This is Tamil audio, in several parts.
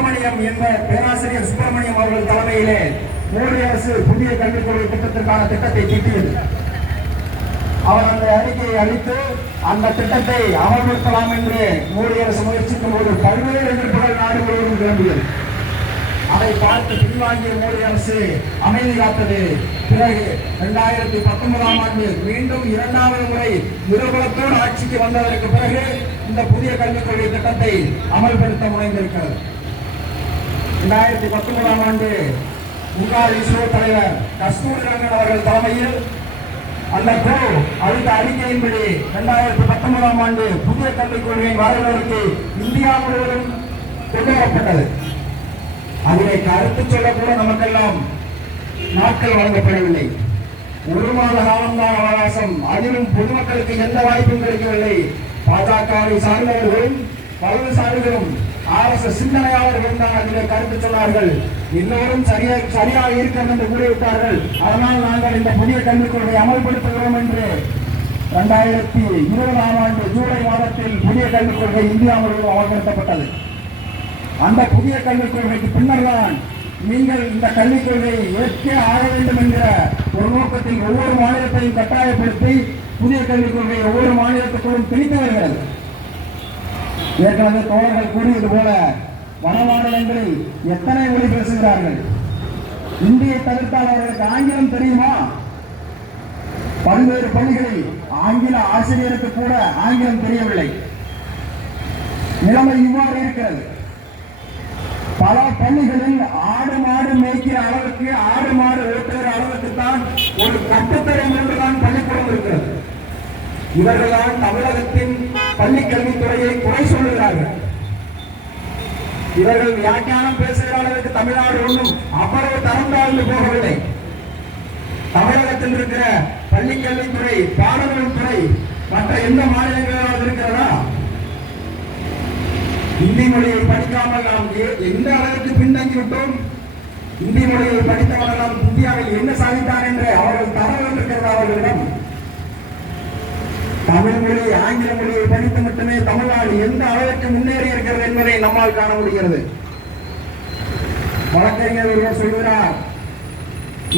சுப்பிரமணியம் என்ற பேராசிரியர் சுப்பிரமணியம் அவர்கள் தலைமையிலே மோடி அரசு புதிய கல்விக் கொள்கை திட்டத்திற்கான திட்டத்தை தீட்டியது. அவர் அந்த அறிக்கையை அளித்து அந்த திட்டத்தை அமல்படுத்தலாம் என்று மோடி அரசு முயற்சிக்கும் போது பல்வேறு எதிர்ப்புகள் நாடு முழுவதும் கிளம்பியது. அதை பார்த்து பின்வாங்கிய மோடி அரசு அமைதி காத்தது. பிறகு இரண்டாயிரத்தி பத்தொன்பதாம் ஆண்டு மீண்டும் இரண்டாவது முறை நிறுவனத்தோடு ஆட்சிக்கு வந்ததற்கு பிறகு இந்த புதிய கல்விக் கொள்கை திட்டத்தை அமல்படுத்த முனைந்திருக்கிறது. ரெண்டாயிரத்தி பத்தொன்பதாம் ஆண்டு முன்னாள் இஸ்ரோ தலைவர் கஸ்தூரி ரங்கன் அவர்கள் தலைமையில் அந்த குழு அளித்த அறிக்கையின்படி இரண்டாயிரத்தி பத்தொன்பதாம் ஆண்டு புதிய கல்விக் கொள்கையின் வரவேற்பு இந்தியா முழுவதும் கொண்டு வரப்பட்டது. அதிலே கருத்து சொல்ல கூட நமக்கெல்லாம் நாட்கள் வழங்கப்படவில்லை. ஒரு மாத காலம்தான் அவகாசம். அதிலும் பொதுமக்களுக்கு எந்த வாய்ப்பும் கிடைக்கவில்லை. பாஜகவை சார்ந்தவர்களும் வலதுசாரிகளும் எஸ் சிந்தனையாளர்கள் தான் அதிலே கருத்து சொன்னார்கள். எல்லோரும் சரியா சரியாக இருக்கிறது என்று கூறிவிட்டார்கள். அதனால் நாங்கள் இந்த புதிய கல்விக் கொள்கை அமல்படுத்துகிறோம் என்று இரண்டாயிரத்தி இருபதாம் ஆண்டு ஜூலை மாதத்தில் புதிய கல்விக் கொள்கை இந்தியா முழுவதும் அமல்படுத்தப்பட்டது. அந்த புதிய கல்விக் கொள்கைக்கு பின்னர்தான் நீங்கள் இந்த கல்விக் கொள்கையை ஏற்கே ஆக வேண்டும் என்கிற ஒரு நோக்கத்தில் ஒவ்வொரு மாநிலத்தையும் கட்டாயப்படுத்தி புதிய கல்விக் கொள்கையை ஒவ்வொரு மாநிலத்துக்குள்ளும் திணித்து வருகிறது. ஏற்கனவே தோழர்கள் கூறியது போல வனமாநிலங்களில் எத்தனை மொழி பேசுகிறார்கள்? இந்தியை தவிர்த்தால் அவர்களுக்கு ஆங்கிலம் தெரியுமா? பல்வேறு பள்ளிகளில் ஆங்கில ஆசிரியருக்கு கூட ஆங்கிலம் தெரியவில்லை. நிலைமை இவ்வாறு இருக்கிறது. பல பள்ளிகளில் ஆடு மாடு மேய்க்கிற அளவுக்கு ஆடு மாடு ஓட்டுகிற அளவுக்கு தான் ஒரு கட்டுத்தரம் என்றுதான் பள்ளிக்கூடம் இருக்கிறது. இவர்கள்தான் தமிழகத்தின் பள்ளி கல்வித்துறையை குறை சொல்லுகிறார்கள். இவர்கள் வியாக்கியானம் பேசுகிற அளவுக்கு தமிழ்நாடு ஒன்றும் அவ்வளவு தரம் தாழ்ந்து போகவில்லை. தமிழகத்தில் இருக்கிற பள்ளி கல்வித்துறை பாடநூல் துறை மற்ற எந்த மாநிலங்களாவது இருக்கிறதா? இந்தி மொழியை படிக்காமல் நாம் எந்த அளவுக்கு பின்தங்கிவிட்டோம்? இந்தி மொழியை படித்தவர்கள் நாம் இந்தியாவில் என்ன சாதித்தார் என்று அவர்கள் தகவல் இருக்கிறது அவர்களிடம் தமிழ் மொழி ஆங்கில மொழியை படித்து மட்டுமே தமிழ்நாடு எந்த அளவுக்கு முன்னேறி இருக்கிறது என்பதை நம்மால் காண முடிகிறது. வழக்கறிஞர் ஒருவர் சொல்கிறார்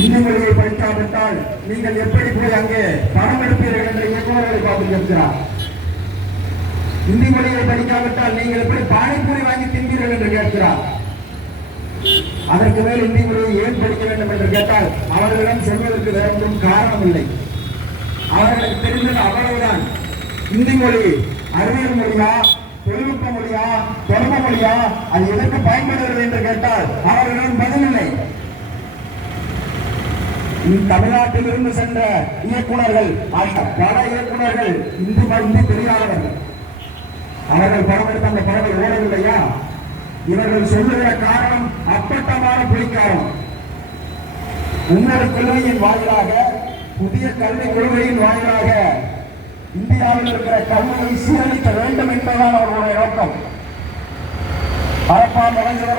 இந்தி மொழியை படிக்காவிட்டால் நீங்கள் எப்படி போய் அங்கே பணம் எடுப்பீர்கள்? என்று இயக்குநர்களை பார்த்து கேட்கிறார். இந்தி மொழியை படிக்காவிட்டால் நீங்கள் எப்படி பானிபூரி வாங்கி தின்பீர்கள்? என்று கேட்கிறார். அதற்கு மேல் இந்தி மொழியை ஏன் படிக்க வேண்டும்? என்று கேட்டால் அவர்களிடம் சொல்வதற்கு வேற ஒன்றும் காரணம் இல்லை அவர்களுக்கு தெரிந்தது அவ்வளவுதான். இந்தி மொழி அறிவியல் மொழியா தொழில்நுட்ப மொழியா தொடர்பு மொழியா அது எதற்கு பயன்படுகிறது என்று கேட்டால் அவர்களிடம் பதிலில்லை தமிழ்நாட்டில் இருந்து சென்ற இயக்குநர்கள் ஆகிய பல இயக்குனர்கள் இந்து மருந்து தெரியாதவர்கள். அவர்கள் படம் எடுத்த அந்த படங்கள் ஓடவில்லையா? இவர்கள் சொல்லுகிற காரணம் அப்பட்டமான புலிக்காரம் உங்களோட கொள்கையின் வாயிலாக புதிய கல்விக் கொள்கையின் வாயிலாக இந்தியாவில் இருக்கிற கல்வியை சீரழிக்க வேண்டும் என்பதுதான் அவர்களுடைய நோக்கம். அரப்பா வழங்குகிற